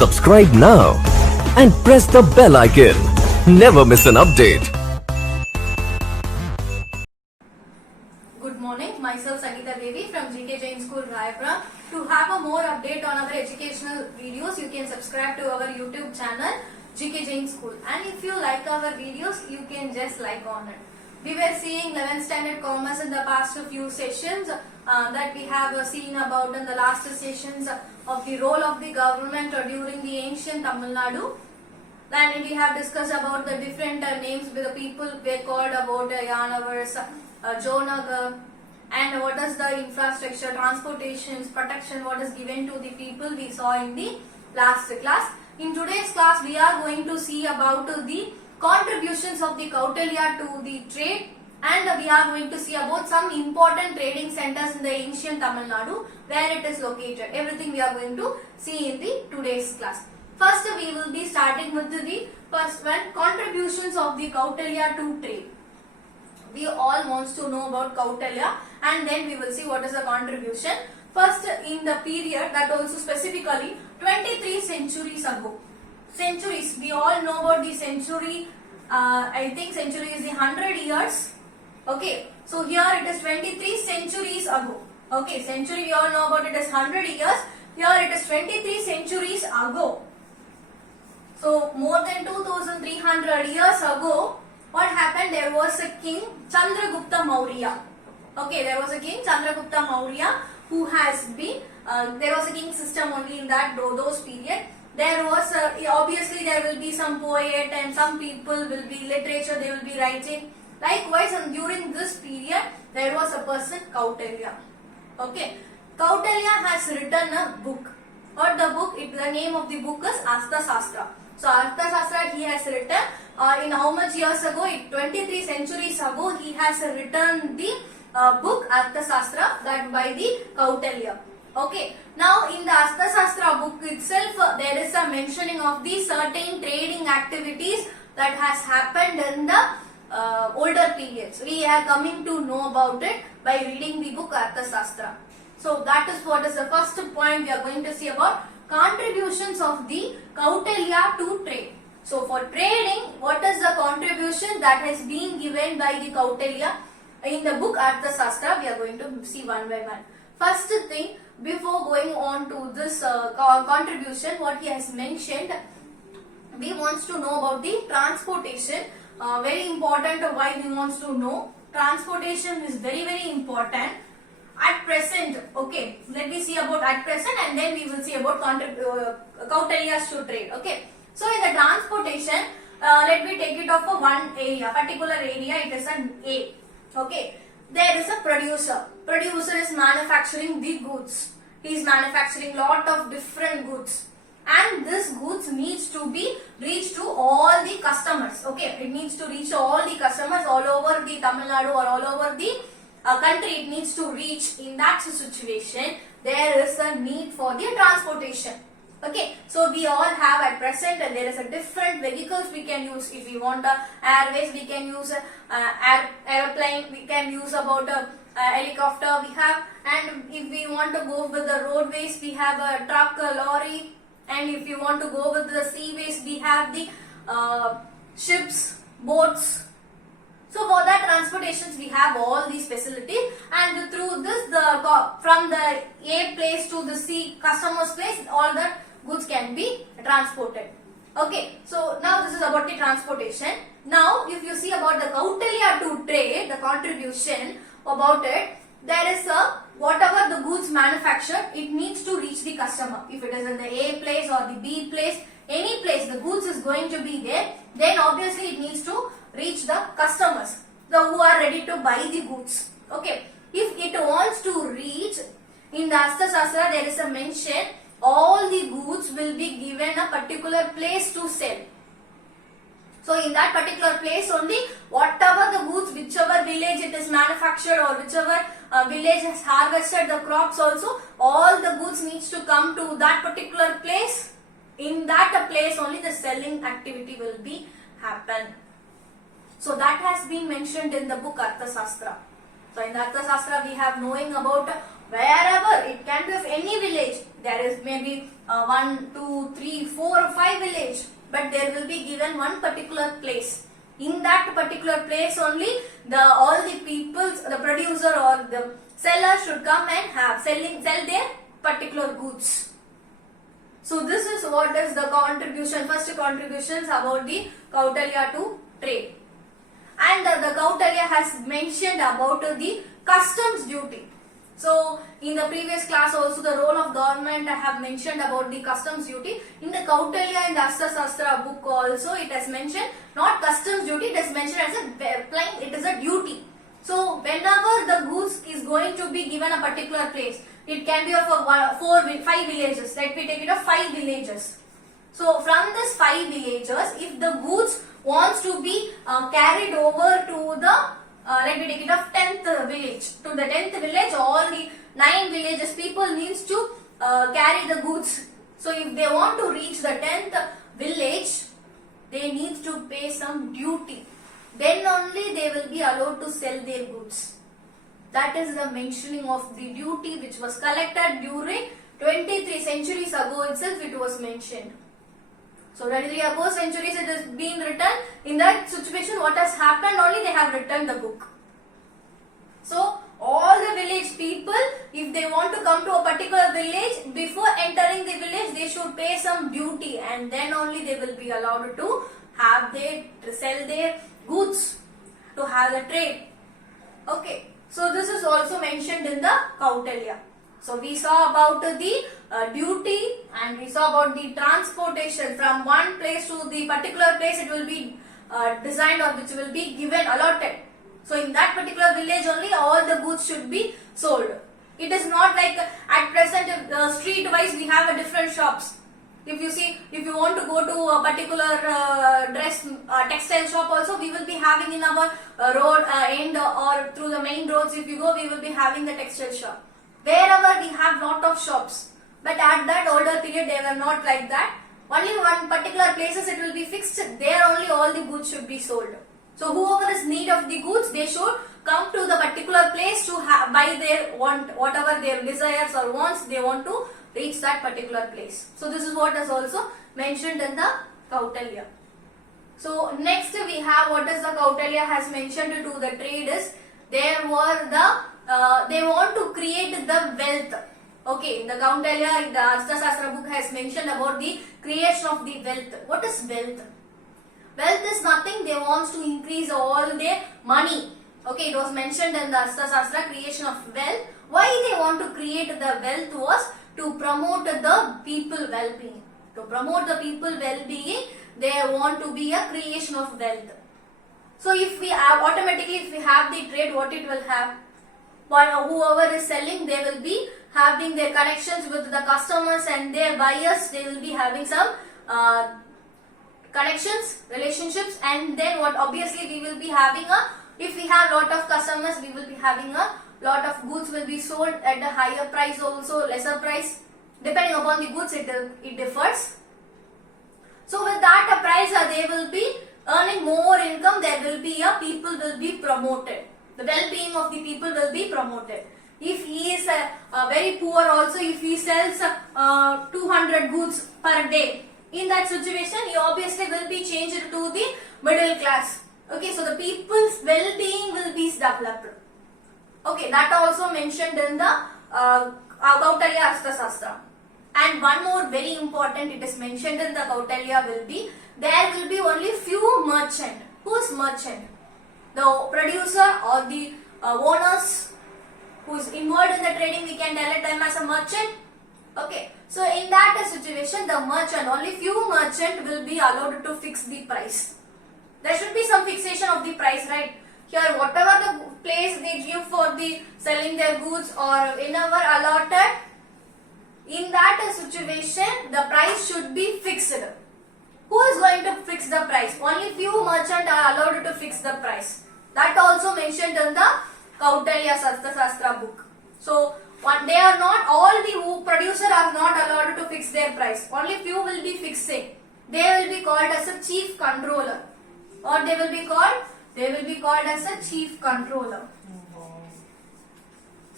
Subscribe now and press the bell icon. Never miss an update. Good morning, myself Sangeeta Devi from GK Jain School, Rayapura. To have a more update on our educational videos, you can subscribe to our YouTube channel GK Jain School. And if you like our videos, you can just like on it. We were seeing 11th standard commerce in the past few sessions that we have seen about in the last sessions of the role of the government during the ancient Tamil Nadu. Then we have discussed about the different names with the people were called about Yanavars, Jonagar, and what is the infrastructure, transportations, protection, what is given to the people we saw in the last class. In today's class, we are going to see about the contributions of the Kautilya to the trade, and we are going to see about some important trading centers in the ancient Tamil Nadu, where it is located. Everything we are going to see in the today's class. First, we will be starting with the first one, contributions of the Kautilya to trade. We all wants to know about Kautilya, and then we will see what is the contribution. First, in the period that also specifically 23 centuries ago. Centuries, we all know about the century. I think century is the 100 years. Okay, so here it is 23 centuries ago. Okay, century we all know about it is 100 years. Here it is 23 centuries ago. So more than 2300 years ago, what happened? There was a king Chandragupta Maurya. Okay, there was a king Chandragupta Maurya who has been, there was a king system only in that those period. There was obviously there will be some poet and some people will be literature, they will be writing. Likewise, and during this period there was a person Kautilya. Okay, Kautilya has written a book. What the book? The name of the book is Arthashastra. So Arthashastra he has written in how much years ago? 23 centuries ago he has written the book Arthashastra, that by the Kautilya. Okay, now in the Arthashastra book itself there is a mentioning of the certain trading activities that has happened in the older periods. We are coming to know about it by reading the book Arthashastra. So that is what is the first point we are going to see about contributions of the Kautilya to trade. So for trading, what is the contribution that has been given by the Kautilya? In the book Arthashastra, we are going to see one by one. First thing, before going on to this contribution, what he has mentioned, we wants to know about the transportation. Very important why we wants to know. Transportation is very important. At present, okay, let me see about at present and then we will see about Kautilya's to trade. Okay, so in the transportation, let me take it off for one area, particular area, it is an A. Okay, there is a producer. Producer is manufacturing the goods. He is manufacturing lot of different goods, and this goods needs to be reached to all the customers. Okay, it needs to reach all the customers all over the Tamil Nadu or all over the country. It needs to reach. In that situation, there is a need for the transportation. Okay, so we all have at present, and there is a different vehicles we can use. If we want airways, we can use aeroplane. We can use about a helicopter. We have, and if we want to go with the roadways, we have a truck, a lorry, and if you want to go with the seaways, we have the ships, boats. So for that transportations, we have all these facilities, and through this, from the A place to the C customer's place, all the goods can be transported. Okay, so now this is about the transportation. Now, if you see about the Kautilya to trade, the contribution about it, there is a whatever the goods manufactured, it needs to reach the customer. If it is in the A place or the B place, any place the goods is going to be there, then obviously it needs to reach the customers, who are ready to buy the goods. Okay, if it wants to reach, in the Arthashastra there is a mention, all the goods will be given a particular place to sell. So in that particular place only, whatever the goods, whichever village it is manufactured or whichever village has harvested the crops also, all the goods needs to come to that particular place. In that place only the selling activity will be happen. So that has been mentioned in the book Arthashastra. So in the Arthashastra we have knowing about Wherever, it can be of any village. There is maybe 1, 2, 3, 4 or 5 village, but there will be given one particular place. In that particular place only, all the people, the producer or the seller should come and sell their particular goods. So this is what is the contribution, first contributions about the Kautilya to trade. And the Kautilya has mentioned about the customs duty. So in the previous class also the role of government I have mentioned about the customs duty. In the Kautilya and Arthashastra book also it has mentioned not customs duty, it is mentioned as a plain, it is a duty. So whenever the goods is going to be given a particular place, it can be of 5 villages. Let me take it of 5 villages. So from this 5 villages, if the goods wants to be carried over to the let me take it of 10th village. To the 10th village, all the 9 villages people needs to carry the goods. So if they want to reach the 10th village, they need to pay some duty. Then only they will be allowed to sell their goods. That is the mentioning of the duty which was collected during 23 centuries ago itself it was mentioned. So 23 ago centuries it has been written. In that situation what has happened only they have written the book. So all the village people, if they want to come to a particular village, before entering the village they should pay some duty and then only they will be allowed to sell their goods, to have the trade. Okay, so this is also mentioned in the Kautilya. So we saw about the duty and we saw about the transportation from one place to the particular place it will be designed or which will be given allotted. So in that particular village only all the goods should be sold. It is not like at present street wise we have a different shops. If you see, if you want to go to a particular textile shop also, we will be having in our road end or through the main roads. If you go, we will be having the textile shop. Wherever we have lot of shops, but at that older period they were not like that. Only one particular places it will be fixed. There only all the goods should be sold. So whoever is need of the goods, they should come to the particular place to buy their whatever their desires or wants they want to reach that particular place. So this is what is also mentioned in the Kautilya. So next we have what is the Kautilya has mentioned to the trade is there were they want to create the wealth. Okay, in the Kautilya, in the Arthashastra book has mentioned about the creation of the wealth. What is wealth? Wealth is nothing, they want to increase all their money. Okay, it was mentioned in the Arthashastra creation of wealth. Why they want to create the wealth was to promote the people well-being. To promote the people well-being, they want to be a creation of wealth. So if we have automatically, if we have the trade, what it will have? Whoever is selling, they will be having their connections with the customers and their buyers. They will be having some connections, relationships, and then what? Obviously, we will be having if we have lot of customers, we will be having a lot of goods will be sold at a higher price, also lesser price. Depending upon the goods, it differs. So with that price, they will be earning more income. There will be people will be promoted. The well-being of the people will be promoted. If he is very poor, also if he sells 200 goods per day, in that situation, he obviously will be changed to the middle class. Okay, so the people's well-being will be developed. Okay, that also mentioned in the Kautilya Arthashastra. And one more very important, it is mentioned in the Kautilya will be, there will be only few merchant. Who is merchant? The producer or the owners who is involved in the trading, we can tell them as a merchant. Okay, so in that situation, the merchant, only few merchant will be allowed to fix the price. There should be some fixation of the price, right? Here, whatever the place they give for the selling their goods or whenever allotted, in that situation, the price should be fixed. Who is going to fix the price? Only few merchants are allowed to fix the price. That also mentioned in the Kautilya Arthashastra book. So, they are not, all the producers are not allowed to fix their price. Only few will be fixing. They will be called as a chief controller. Or they will be called as a chief controller.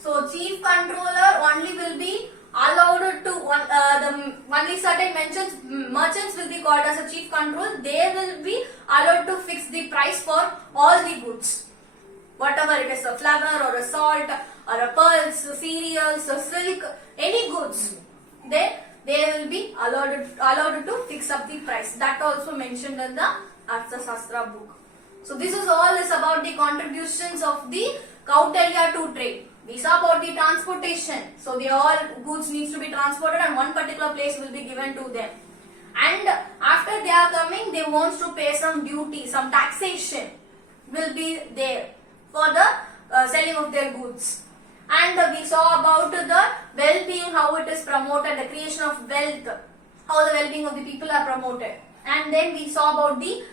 So chief controller only will be allowed to only certain merchants will be called as a chief control. They will be allowed to fix the price for all the goods. Whatever it is, a flour or a salt or a pearls, cereals, a silk, any goods, they will be allowed to fix up the price. That also mentioned in the Arthashastra book. So this is all is about the contributions of the Kautilya to trade. We saw about the transportation. So the all goods needs to be transported and one particular place will be given to them. And after they are coming, they wants to pay some duty, some taxation will be there for the selling of their goods. And we saw about the well-being, how it is promoted, the creation of wealth, how the well-being of the people are promoted. And then we saw about the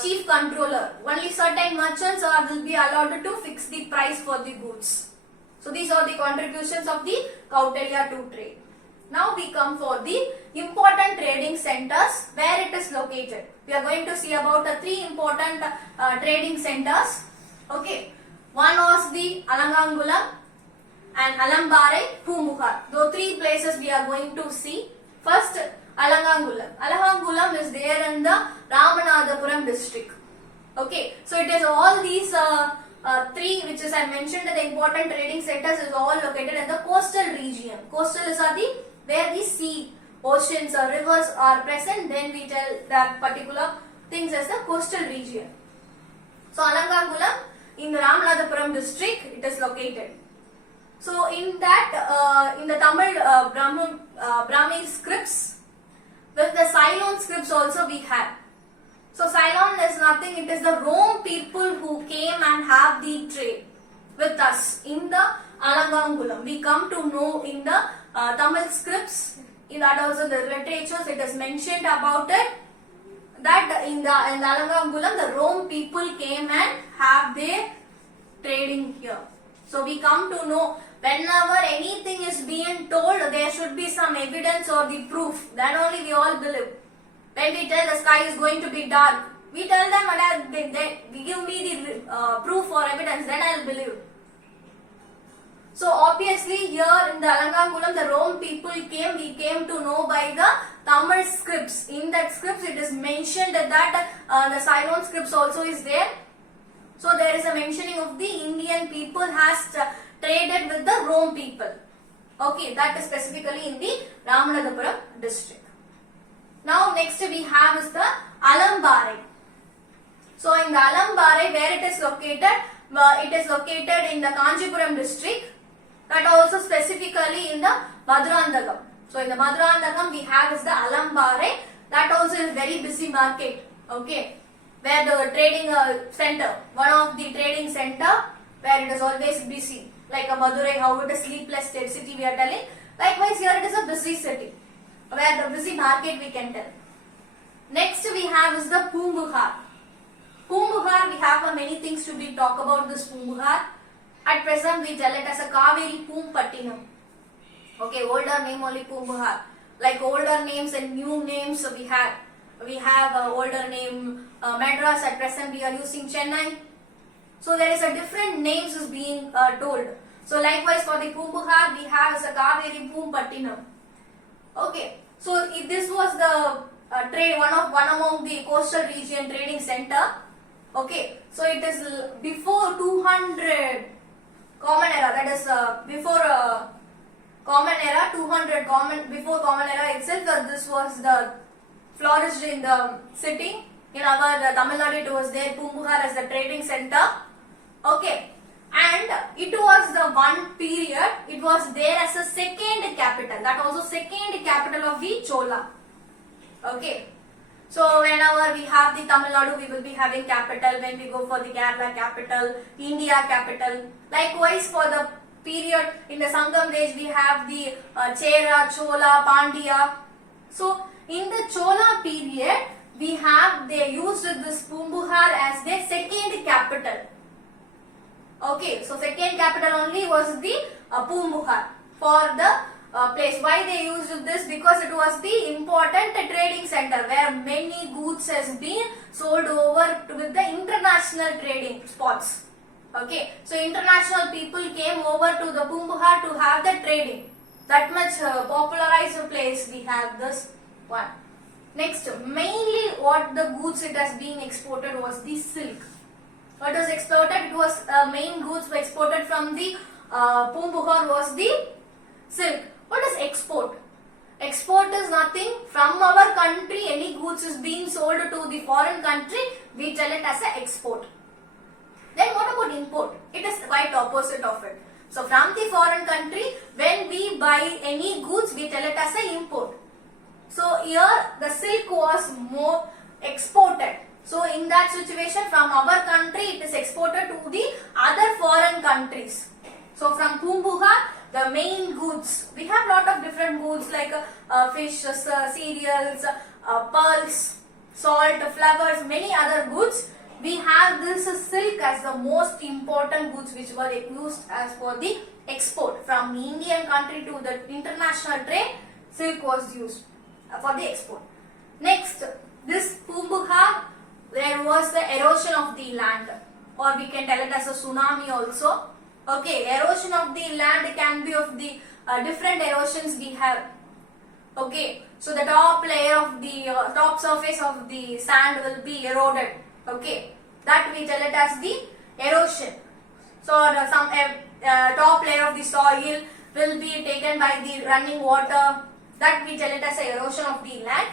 chief controller. Only certain merchants will be allowed to fix the price for the goods. So these are the contributions of the Kautilya to trade. Now we come for the important trading centers where it is located. We are going to see about the three important trading centers. Okay. One was the Alangangulam and Alambare, Pumbuhar. Those three places we are going to see. First, Alangangulam. Alangangulam is there in the Ramanathapuram district. Okay. So it is all these three which is I mentioned, the important trading centers is all located in the coastal region. Coastal is where the sea, oceans or rivers are present. Then we tell that particular things as the coastal region. So Alangangulam in the Ramanathapuram district it is located. So in that in the Tamil Brahmi scripts, with the Ceylon scripts also we have. So Ceylon is nothing, it is the Rome people who came and have the trade with us in the Alangangulam. We come to know in the Tamil scripts, in that also the literatures it is mentioned about it, that in the Alangangulam the Rome people came and have their trading here. So we come to know whenever anything is being told, there should be some evidence or the proof. Then only we all believe. When we tell the sky is going to be dark, we tell them, they give me the proof or evidence, then I will believe. So obviously here in the Alangangulam, the Rome people came, we came to know by the Tamil scripts. In that scripts it is mentioned that the Ceylon scripts also is there. So there is a mentioning of the Indian people has traded with the Rome people. Okay, that is specifically in the Ramanathapuram district. Now next we have is the Alambare. So in the Alambare, where it is located in the Kanchipuram district. That also specifically in the Maduranthagam. So in the Maduranthagam we have is the Alambare. That also is very busy market. Okay, where the trading center, one of the trading center where it is always busy. Like a Madurai, how it is sleepless city we are telling. Likewise here it is a busy city, where the busy market we can tell. Next we have is the Pumbuhar. Pumbuhar, we have many things to be talk about this Pumbuhar. At present we tell it as a Kaveri Pumpattinam. Okay, older name only Pumbuhar. Like older names and new names we have. We have older name Madras. At present we are using Chennai. So there is a different names is being told. So likewise for the Pumbuhar we have as a Kaveri Pumpattinam. Okay, so if this was the trade one among the coastal region trading center. Okay, so it is before 200 Common Era, that is before Common Era, 200 before Common Era itself. This was the flourished in the city. In our Tamil Nadu it was there, Pumbuhar as the trading center. Okay, and it was the one period, it was there as a second capital, that also second capital of the Chola. Okay, so whenever we have the Tamil Nadu, we will be having capital. When we go for the Kerala capital, India capital. Likewise for the period in the Sangam age, we have the Chera, Chola, Pandya. So in the Chola period, they used this Pumbuhar as their second capital. Okay, so second capital only was the Pumbuhar for the place. Why they used this? Because it was the important trading center where many goods has been sold over with the international trading spots. Okay, so international people came over to the Pumbuhar to have the trading. That much popularized place we have this one. Next, mainly what the goods it has been exported was the silk. What was exported? It was main goods were exported from the Pumbuhar was the silk. What is export? Export is nothing from our country. Any goods is being sold to the foreign country, we tell it as an export. Then what about import? It is quite opposite of it. So from the foreign country, when we buy any goods, we tell it as an import. So here the silk was more exported. So in that situation, from our country, it is exported to the other foreign countries. So from Pumbuhar, the main goods, we have lot of different goods like fish, cereals, pearls, salt, flowers, many other goods. We have this silk as the most important goods which were used as for the export. From Indian country to the international trade, silk was used for the export. Next, this Pumbuhar, there was the erosion of the land, or we can tell it as a tsunami also. Okay, erosion of the land can be of the different erosions we have. Okay, so the top layer of the top surface of the sand will be eroded. Okay, that we tell it as the erosion. So some top layer of the soil will be taken by the running water. That we tell it as a erosion of the land.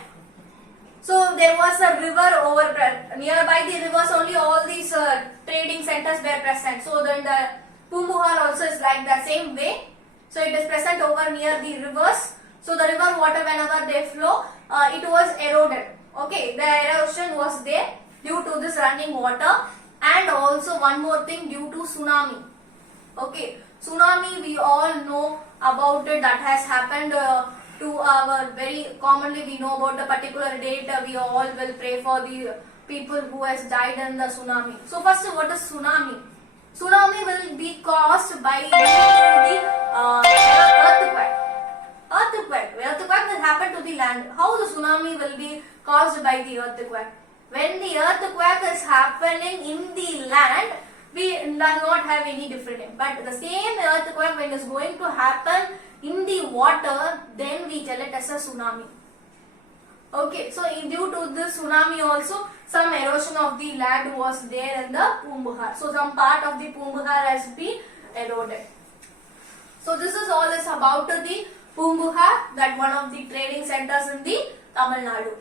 So there was a river over nearby the rivers. Only all these trading centers were present. So then the Pumbuhar also is like the same way. So it is present over near the rivers. So the river water, whenever they flow, it was eroded. Okay, the erosion was there due to this running water, and also one more thing, due to tsunami. Okay, tsunami we all know about it, that has happened to our, very commonly we know about the particular date. We all will pray for the people who has died in the tsunami. So first, what is tsunami? Tsunami will be caused by the earthquake. Earthquake will happen to the land. How the tsunami will be caused by the earthquake? When the earthquake is happening in the land, we do not have any different name. But the same earthquake when it is going to happen in the water, then we tell it as a tsunami. Okay, so due to this tsunami also, some erosion of the land was there in the Pumbuhar. So some part of the Pumbuhar has been eroded. So this is all is about the Pumbuhar, that one of the trading centers in the Tamil Nadu.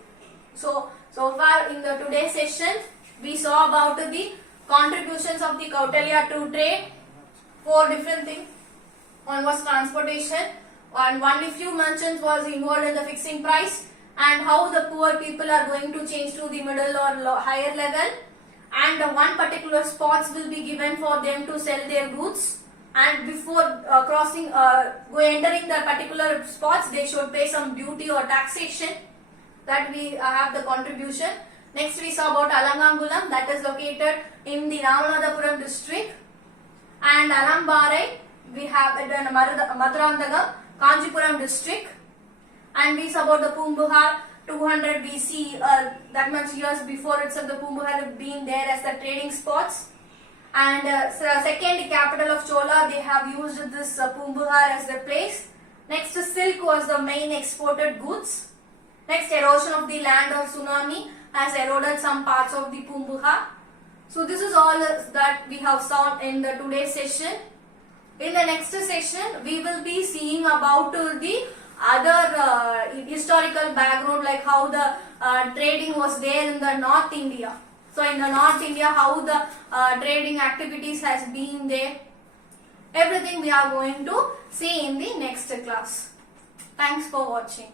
So far in the today's session, we saw about the contributions of the Kautilya to trade. 4 different things. One was transportation, and only few merchants was involved in the fixing price, and how the poor people are going to change to the middle or higher level, and one particular spots will be given for them to sell their goods, and before entering the particular spots, they should pay some duty or taxation. That we have the contribution. Next we saw about Alangangulam, that is located in the Ramanathapuram district, and Alambare we have it in Mathurandagam, Kanchipuram district, and we saw about the Pumbuhar 200 BC, that much years before itself the Pumbuhar had been there as the trading spots. And second capital of Chola, they have used this Pumbuhar as the place. Next, silk was the main exported goods. Next, erosion of the land or tsunami has eroded some parts of the Pumbuhar. So this is all that we have saw in the today's session. In the next session, we will be seeing about the other historical background, like how the trading was there in the North India. So in the North India, how the trading activities has been there. Everything we are going to see in the next class. Thanks for watching.